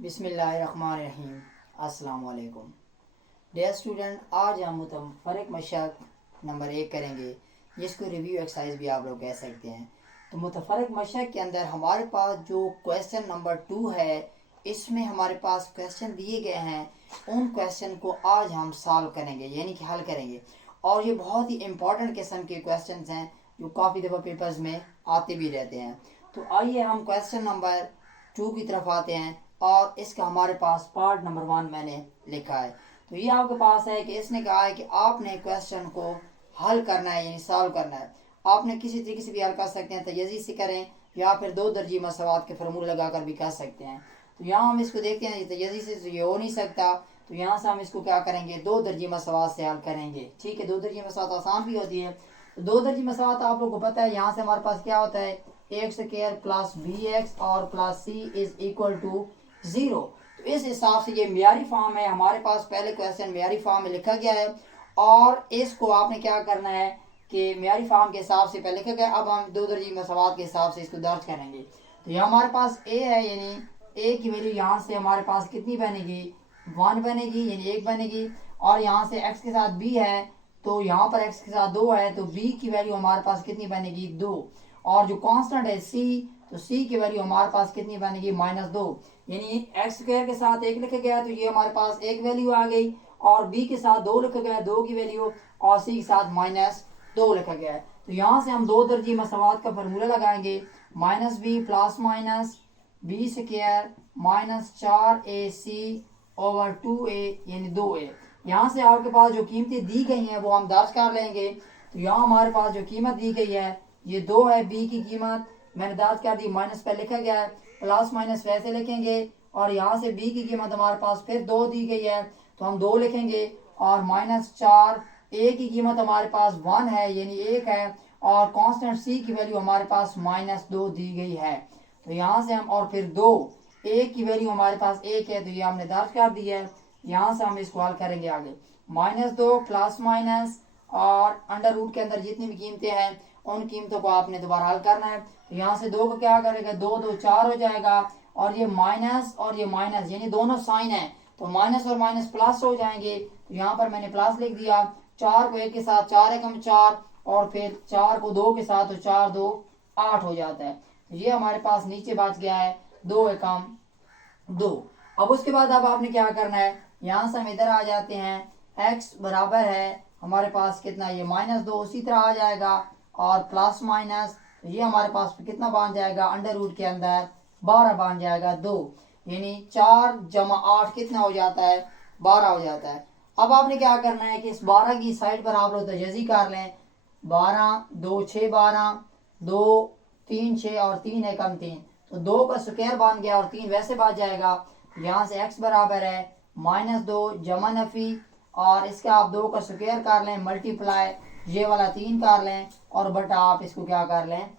बिस्मिल्लाहिर्रहमानिर्रहीम। अस्सलाम वालेकुम डियर स्टूडेंट, आज हम मुतफ़र्रिक़ मशक़ नंबर 1 करेंगे, जिसको रिव्यू एक्सरसाइज भी आप लोग कह सकते हैं। तो मुतफ़र्रिक़ मशक़ के अंदर हमारे पास जो क्वेश्चन नंबर 2 है, इसमें हमारे पास क्वेश्चन दिए गए हैं। उन क्वेश्चन को आज हम सॉल्व करेंगे, यानी कि हल करेंगे। और ये बहुत ही इम्पॉर्टेंट किस्म के क्वेश्चन हैं जो काफ़ी दफ़ा पेपर्स में आते भी रहते हैं। तो आइए हम क्वेश्चन नंबर 2 की तरफ आते हैं। और इसका हमारे पास पार्ट नंबर 1 मैंने लिखा है। तो ये आपके पास है कि इसने कहा है कि आपने क्वेश्चन को हल करना है, यानी सॉल्व करना है। आपने किसी तरीके से भी हल कर सकते हैं, तजज़ी से करें या फिर दो दर्जी मसवात के फार्मूले लगाकर भी कर सकते हैं। तो यहाँ हम इसको देखते हैं, ये तजज़ी से तो ये हो नहीं सकता। तो यहाँ से हम इसको क्या करेंगे, दो दर्जी मसवात से हल करेंगे। ठीक है, दो दर्जी मसवात आसान भी होती है। तो दो दर्जी मसवात आप लोगों को पता है, यहाँ से हमारे पास क्या होता है, a² प्लस bx और plus c is equal to 0। तो इस हिसाब से ये मियारी फॉर्म है। हमारे पास पहले क्वेश्चन मियारी फॉर्म में लिखा गया है और इसको आपने क्या करना है कि मियारी फॉर्म के हिसाब से पहले लिखा गया। अब हम दो दर्जी मसवात के हिसाब से इसको दर्ज करेंगे। तो यहाँ हमारे पास a है, यानी a की वैल्यू यहाँ से हमारे पास कितनी बनेगी, 1 बनेगी, यानी 1 बनेगी। और यहाँ से x के साथ b है, तो यहाँ पर x के साथ 2 है, तो b की वैल्यू हमारे पास कितनी बनेगी, 2। और जो कांस्टेंट है c, तो c की वैल्यू हमारे पास कितनी बनेगी, -2। यानी x² के साथ 1 लिखा गया, तो ये हमारे पास 1 वैल्यू आ गई। और b के साथ 2 लिखा गया, 2 की वैल्यू। और c के साथ -2 लिखा गया है। तो यहाँ से हम दो दर्जी मसवात का फार्मूला लगाएंगे, -b plus minus b² -4ac over 2a, यानी 2a। यहाँ से आपके पास जो कीमतें दी गई हैं वो हम दर्ज कर लेंगे। तो यहाँ हमारे पास जो कीमत दी गई है ये 2 है। b की कीमत मैंने दर्ज कर दी, माइनस पे लिखा गया है, प्लस माइनस वैसे लिखेंगे। और यहाँ से b की कीमत हमारे पास फिर 2 दी गई है, तो हम 2 लिखेंगे। और -4, a की कीमत हमारे पास 1 है, यानी 1 है। और कांस्टेंट c की वैल्यू हमारे पास -2 दी गई है। तो यहाँ से हम, और फिर 2, a की वैल्यू हमारे पास 1 है, तो ये हमने दर्ज कर दी है। यहाँ से हम इसको हल करेंगे आगे, -2 प्लस माइनस और अंडर रूट के अंदर जितनी भी कीमतें हैं उन कीमतों को आपने दोबारा हल करना है। तो यहाँ से 2 को क्या करेगा, 2 2 4 हो जाएगा। और ये माइनस और ये माइनस, यानी दोनों साइन है, तो माइनस और माइनस प्लस हो जाएंगे। तो यहाँ पर मैंने प्लस लिख दिया। 4 को 1 के साथ 4 एकम 4, और फिर 4 को 2 के साथ, तो 4 2 8 हो जाता है। तो ये हमारे पास नीचे बच गया है 2 एकम 2। अब उसके बाद अब आपने क्या करना है, यहाँ से हम इधर आ जाते हैं। x बराबर है हमारे पास कितना, ये -2 उसी तरह आ जाएगा। और प्लस माइनस, तो ये हमारे पास कितना बन जाएगा, अंडर रूट के अंदर 12 बन जाएगा 2, यानी 4 जमा 8 कितना हो जाता है, 12 हो जाता है। अब आपने क्या करना है कि इस 12 की साइड पर आप लोग तजज़ी कर लें। 12 2 6 12, 2 3 6 और 3 एकम 3, तो 2 का स्क्वायर बन गया और 3 वैसे बच जाएगा। यहाँ से x बराबर है -2 जमा नफी, और इसका आप 2 का स्क्वायर कर लें, मल्टीप्लाई ये वाला 3 कर लें, और बटा आप इसको क्या कर लें,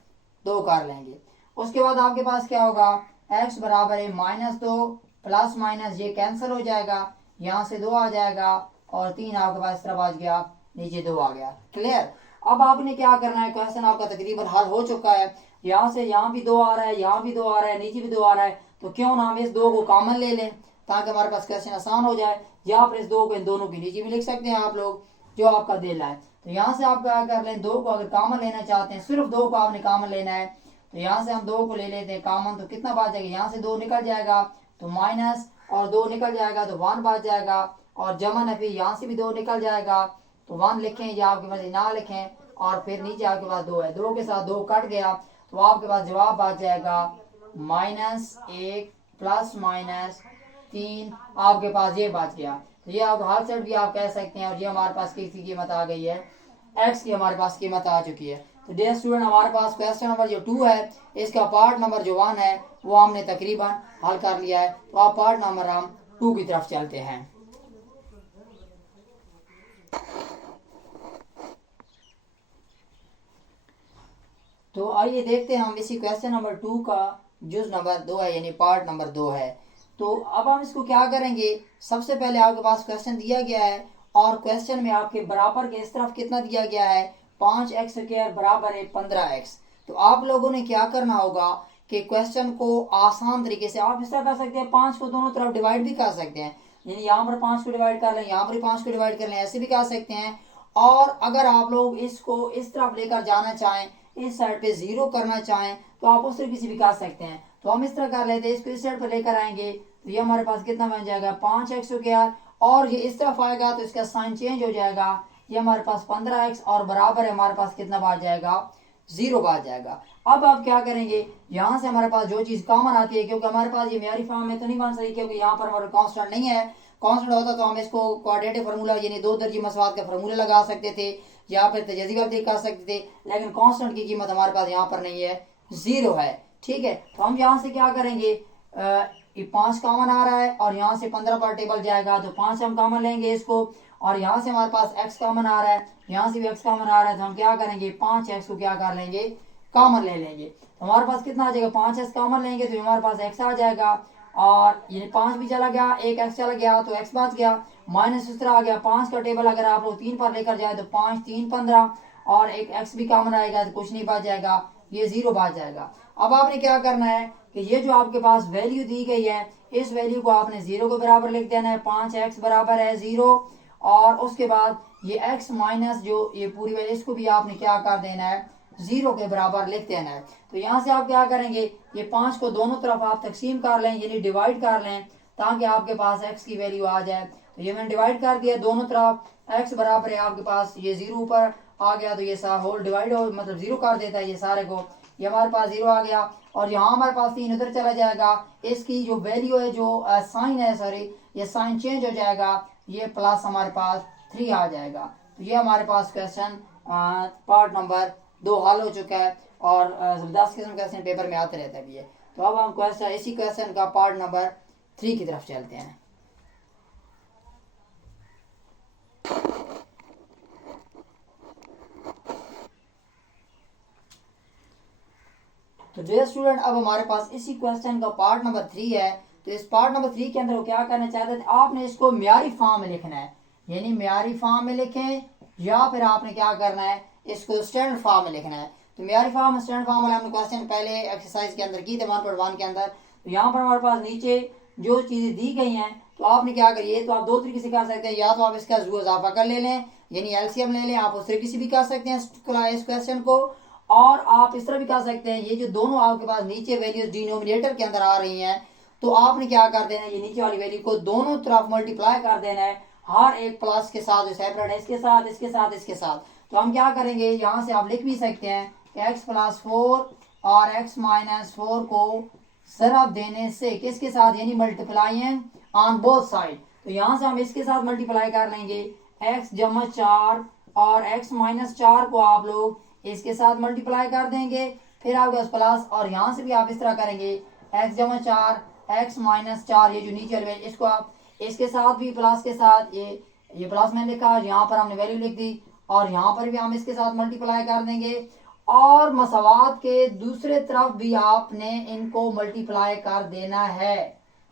2 कर लेंगे। उसके बाद आपके पास क्या होगा, x बराबर है -2 प्लस माइनस ये कैंसिल हो जाएगा, यहाँ से 2 आ जाएगा, और 3 आपके पास इस तरह बच गया, नीचे 2 आ गया। क्लियर। अब आपने क्या करना है, क्वेश्चन आपका तकरीबन हल हो चुका है। यहाँ से यहाँ भी 2 आ रहा है, यहाँ भी 2 आ रहा है, नीचे भी 2 आ रहा है। तो क्यों ना हम इस 2 को कॉमन ले लें, ताकि हमारे पास क्वेश्चन आसान हो जाए। या फिर इस 2 को इन दोनों के नीचे भी लिख सकते हैं आप लोग, जो आपका दिल है। तो यहाँ से आप क्या कर लें, 2 को अगर कॉमन लेना चाहते हैं, सिर्फ 2 को आपने कॉमन लेना है। तो यहाँ से हम 2 को ले लेते हैं कॉमन, तो कितना बच जाएगा, यहाँ से 2 निकल जाएगा तो माइनस, और 2 निकल जाएगा तो 1 बच जाएगा। और जमा नफी, यहाँ से भी 2 निकल जाएगा तो 1 लिखें, या आपके पास ना लिखें। और फिर नीचे आपके पास 2 है, 2 के साथ 2 कट गया, तो आपके पास जवाब बच जाएगा -1 प्लस -3, आपके पास ये बच गया। तो ये आप हाल सेट भी आप कह सकते हैं। और ये हमारे पास किसकी कीमत आ गई है, x की हमारे पास कीमत आ चुकी है। तो डियर स्टूडेंट, हमारे पास क्वेश्चन नंबर जो 2 है, इसका पार्ट नंबर जो 1 है वो हमने तकरीबन हल कर लिया है। तो आप पार्ट नंबर हम 2 की तरफ चलते हैं। तो आइए देखते हैं हम इसी क्वेश्चन नंबर 2 का जुज नंबर 2 है, यानी पार्ट नंबर 2 है। तो अब हम इसको क्या करेंगे, सबसे पहले आपके पास क्वेश्चन दिया गया है, और क्वेश्चन में आपके बराबर के इस तरफ कितना दिया गया है, 5x² बराबर है 15x। तो आप लोगों ने क्या करना होगा कि क्वेश्चन को आसान तरीके से आप इस तरह कर सकते हैं, 5 को दोनों तरफ डिवाइड भी कर सकते हैं, यानी यहाँ पर 5 को डिवाइड कर लें, यहाँ पर 5 को डिवाइड कर लें, ऐसे भी कर सकते हैं। और अगर आप लोग इसको इस तरफ लेकर जाना चाहें, इस साइड पे 0 करना चाहें, तो आप उस तरीके से भी कर सकते हैं। तो हम इस तरह कर लेते हैं, इसको इस साइड पर लेकर आएंगे तो ये हमारे पास कितना बन जाएगा 5x², और ये इस तरफ आएगा तो इसका साइन चेंज हो जाएगा, ये हमारे पास 15x और बराबर है हमारे पास कितना बात जाएगा 0 बात जाएगा। अब आप क्या करेंगे, यहाँ से हमारे पास जो चीज़ कॉमन आती है, क्योंकि हमारे पास ये म्यारी फॉर्म में तो नहीं बन सकती, क्योंकि यहाँ पर हमारा कांस्टेंट नहीं है। कांस्टेंट होता तो हम इसको क्वाड्रेटिक फार्मूला यानी 2 दर्जी मसवात का फार्मूला लगा सकते थे, या फिर तजाजी वर्दी कर सकते थे, लेकिन कांस्टेंट की कीमत हमारे पास यहाँ पर नहीं है, 0 है। ठीक है, तो हम यहाँ से क्या करेंगे, ये 5 कॉमन आ रहा है और यहाँ से 15 पर टेबल जाएगा, तो 5 हम कॉमन लेंगे इसको, और यहाँ से हमारे पास x कॉमन आ रहा है, यहाँ से भी x कॉमन आ रहा है, तो हम क्या करेंगे 5x को क्या कर लेंगे कॉमन ले लेंगे, तो हमारे पास कितना आ जाएगा 5x कॉमन लेंगे तो हमारे पास x आ जाएगा, और ये 5 भी चला गया, एक x चला गया तो x बच गया, माइनस इस तरह आ गया। 5 का टेबल अगर आप लोग 3 पर लेकर जाए तो 5 3 15, और एक x भी कॉमन आएगा तो कुछ नहीं बच जाएगा, ये 0 बच जाएगा। अब आपने क्या करना है कि ये जो आपके पास वैल्यू दी गई है, इस वैल्यू को आपने 0 के बराबर लिख देना है, 5x बराबर है 0, और उसके बाद ये x माइनस जो ये पूरी वैल्यू, इसको भी आपने क्या कर देना है 0 के बराबर लिख देना है। तो यहाँ से आप क्या करेंगे, ये 5 को दोनों तरफ आप तकसीम कर लें, यानी डिवाइड कर लें, ताकि आपके पास x की वैल्यू आ जाए। तो ये मैंने डिवाइड कर दिया दोनों तरफ, x बराबर है आपके पास ये 0 ऊपर आ गया, तो ये सारा होल डिवाइड हो मतलब 0 कर देता है ये सारे को, ये हमारे पास 0 आ गया, और यहाँ हमारे पास 3 उधर चला जाएगा, इसकी जो वैल्यू है जो साइन है सॉरी ये साइन चेंज हो जाएगा, ये प्लस हमारे पास 3 आ जाएगा। तो ये हमारे पास क्वेश्चन पार्ट नंबर 2 हल हो चुका है, और ज़बरदस्त किस्म का क्वेश्चन पेपर में आते रहता है भी है। तो अब हम क्वेश्चन इसी क्वेश्चन का पार्ट नंबर 3 की तरफ चलते हैं। तो डियर स्टूडेंट, अब हमारे पास इसी क्वेश्चन का पार्ट नंबर 3 है। तो इस पार्ट नंबर 3 के अंदर वो क्या करना चाहते थे, आपने इसको म्यारी फॉर्म में लिखना है, यानी म्यारी फॉर्म में लिखें, या फिर आपने क्या करना है इसको स्टैंडर्ड फॉर्म में लिखना है। तो म्यारी फॉर्म स्टैंडर्ड फॉर्म वाले हमने क्वेश्चन पहले एक्सरसाइज के अंदर की थे 1.1 के अंदर। तो यहाँ पर हमारे पास नीचे जो चीज़ें दी गई हैं, तो आपने क्या करिए, तो आप 2 तरीके से कर सकते हैं, या तो आप इसका जू इजाफा कर ले लें यानी एलसीएम ले लें, आप उस तरीके से भी कर सकते हैं इस क्वेश्चन को, और आप इस तरह भी कर सकते हैं, ये जो दोनों आपके पास नीचे वैल्यूज डिनोमिनेटर के अंदर आ रही हैं, तो आपने क्या कर देना है, ये नीचे वाली वैल्यू को दोनों तरफ मल्टीप्लाई कर देना है, हर एक प्लस के साथ जो सेपरेट है, इसके साथ इसके साथ इसके साथ। तो हम क्या करेंगे, यहाँ से आप लिख भी सकते हैं कि x + 4 और x - 4 को ज़रब देने से किसके साथ, यानी मल्टीप्लाइंग ऑन बोथ साइड। तो यहाँ से हम इसके साथ मल्टीप्लाई कर लेंगे, x = 4 और x - 4 को आप लोग इसके साथ मल्टीप्लाई कर देंगे, फिर आपके पास प्लस, और यहाँ से भी आप इस तरह करेंगे x = 4 x - 4, ये जो नीचे वाले इसको आप इसके साथ भी प्लस के साथ ये प्लस मैंने लिखा, यहाँ पर हमने वैल्यू लिख दी, और यहाँ पर भी हम इसके साथ मल्टीप्लाई कर देंगे, और मसवात के दूसरे तरफ भी आपने इनको मल्टीप्लाई कर देना है।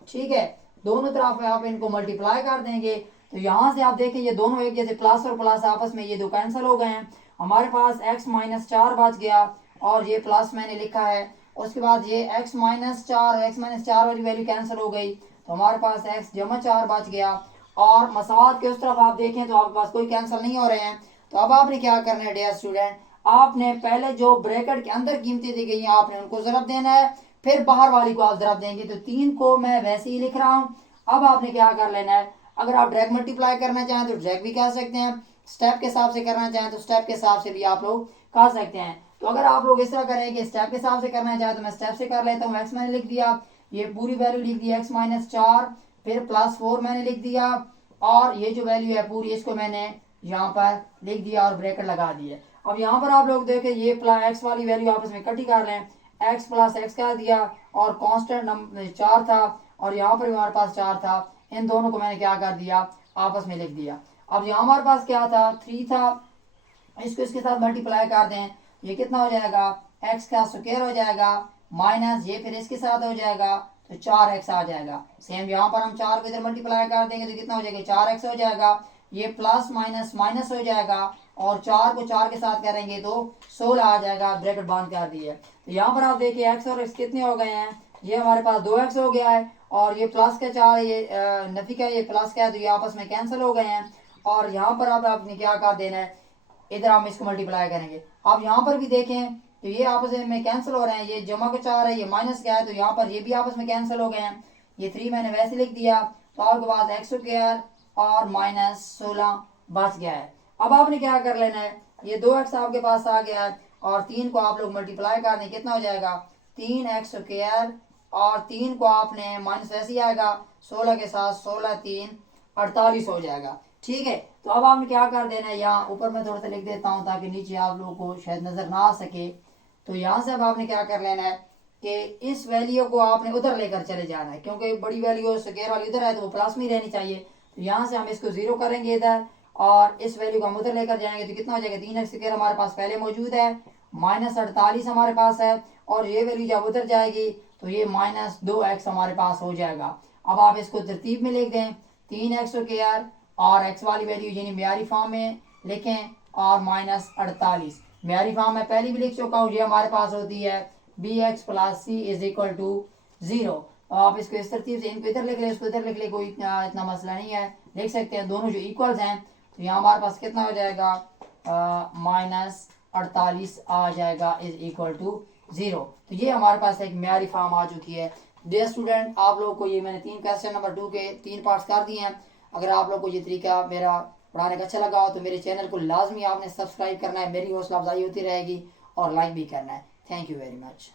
ठीक है, दोनों तरफ आप इनको मल्टीप्लाई कर देंगे। तो यहाँ से आप देखें ये दोनों एक जैसे प्लस और प्लस आपस में ये दो कैंसिल हो गए हैं, हमारे पास x - 4 बच गया, और ये प्लस मैंने लिखा है, उसके बाद ये x - 4 और x - 4 वाली वैल्यू कैंसिल हो गई, तो हमारे पास x = 4 बच गया, और मसवात के उस तरफ आप देखें तो आपके पास कोई कैंसिल नहीं हो रहे हैं। तो अब आपने क्या करना है डियर स्टूडेंट, आपने पहले जो ब्रैकेट के अंदर कीमतें दी गई हैं आपने उनको ज़रब देना है, फिर बाहर वाली को आप ज़रब देंगे। तो 3 को मैं वैसे ही लिख रहा हूँ। अब आपने क्या कर लेना है, अगर आप डायरेक्ट मल्टीप्लाई करना चाहें तो डायरेक्ट भी कर सकते हैं, स्टेप के हिसाब से करना चाहें तो स्टेप के हिसाब से भी आप लोग कर सकते हैं। तो अगर आप लोग इस तरह करें कि स्टेप के हिसाब से करना चाहें तो मैं स्टेप से कर लेता हूँ। x मैंने लिख दिया, ये पूरी वैल्यू लिख दी x - 4, फिर +4 मैंने लिख दिया, और ये जो वैल्यू है पूरी इसको मैंने यहाँ पर लिख दिया और ब्रैकेट लगा दिए। अब यहाँ पर आप लोग देखें ये x वाली वैल्यू आपस में इकट्ठी कर लें, x + x कर दिया, और कांस्टेंट नंबर 4 था, और यहाँ पर हमारे पास 4 था, इन दोनों को मैंने क्या कर दिया आपस में लिख दिया। अब यहाँ हमारे पास क्या था 3 था, इसको इसके साथ मल्टीप्लाई कर दें, ये कितना हो जाएगा x का स्क्वायर हो जाएगा, माइनस ये फिर इसके साथ हो जाएगा, तो 4x आ जाएगा। सेम यहाँ पर हम 4 को इधर मल्टीप्लाई कर देंगे तो कितना हो जाएगा 4x हो जाएगा, ये प्लस माइनस माइनस हो जाएगा और 4 को 4 के साथ करेंगे तो 16 आ जाएगा, ब्रैकेट बंद कर दिए। तो यहाँ पर आप देखिए एक्स और एक्स कितने हो गए हैं, ये हमारे पास 2x हो गया है और ये प्लस का 4 ये नफी का ये प्लस का है, तो ये आपस में कैंसिल हो गए हैं। और यहाँ पर अब आपने क्या कर देना है, इधर हम इसको मल्टीप्लाई करेंगे। अब यहाँ पर भी देखें तो ये आपस में कैंसिल हो रहे हैं, ये जमा का 4 है, ये माइनस का है, तो यहाँ पर ये भी आपस में कैंसिल हो गए हैं। ये 3 मैंने वैसे लिख दिया, तो आपके पास एक्स स्क्वायर और माइनस 16 बच गया है। अब आपने क्या कर लेना है, ये 2x आपके पास आ गया है और 3 को आप लोग मल्टीप्लाई कर दें, कितना हो जाएगा 3x स्क्वायर और 3 को आपने माइनस वैसे ही आएगा 16 के साथ, 16 3 48 हो जाएगा। ठीक है, तो अब आपने क्या कर देना है, यहाँ ऊपर मैं थोड़ा सा लिख देता हूँ ताकि नीचे आप लोगों को शायद नजर ना आ सके। तो यहाँ से अब आपने क्या कर लेना है कि इस वैल्यू को आपने उधर लेकर चले जाना है, क्योंकि बड़ी वैल्यू स्क्वायर वाली उधर है तो वो प्लस में ही रहनी चाहिए। तो यहाँ से हम इसको 0 करेंगे इधर और इस वैल्यू को हम उधर लेकर जाएंगे, तो कितना हो जाएगा 3x स्क्वायर हमारे पास पहले मौजूद है, माइनस 48 हमारे पास है और ये वैल्यू जब उधर जाएगी तो ये माइनस 2x हमारे पास हो जाएगा। अब आप इसको तरतीब में लिख दें, 3x स्क्वायर और x वाली वैल्यू यानी म्यारी फॉर्म में लिखें और माइनस 48 म्यारी फॉर्म में पहले भी लिख चुका हूँ, ये हमारे पास होती है bx plus c is equal to 0। आप इसको इस तरतीब से इनको इधर लिख ले, इसको इधर लिख ले, कोई इतना मसला नहीं है, लिख सकते हैं दोनों जो इक्वल्स हैं। तो यहाँ हमारे पास कितना हो जाएगा माइनस 48 आ जाएगा इज इक्वल टू 0। तो ये हमारे पास एक म्यारी फॉर्म आ चुकी है। डियर स्टूडेंट, आप लोग को ये मैंने 3 क्वेश्चन नंबर 2 के 3 पार्ट्स कर दिए हैं। अगर आप लोग को ये तरीका मेरा पढ़ाने का अच्छा लगा हो तो मेरे चैनल को लाजमी आपने सब्सक्राइब करना है, मेरी हौसला अफजाई होती रहेगी और लाइक भी करना है। Thank you very much.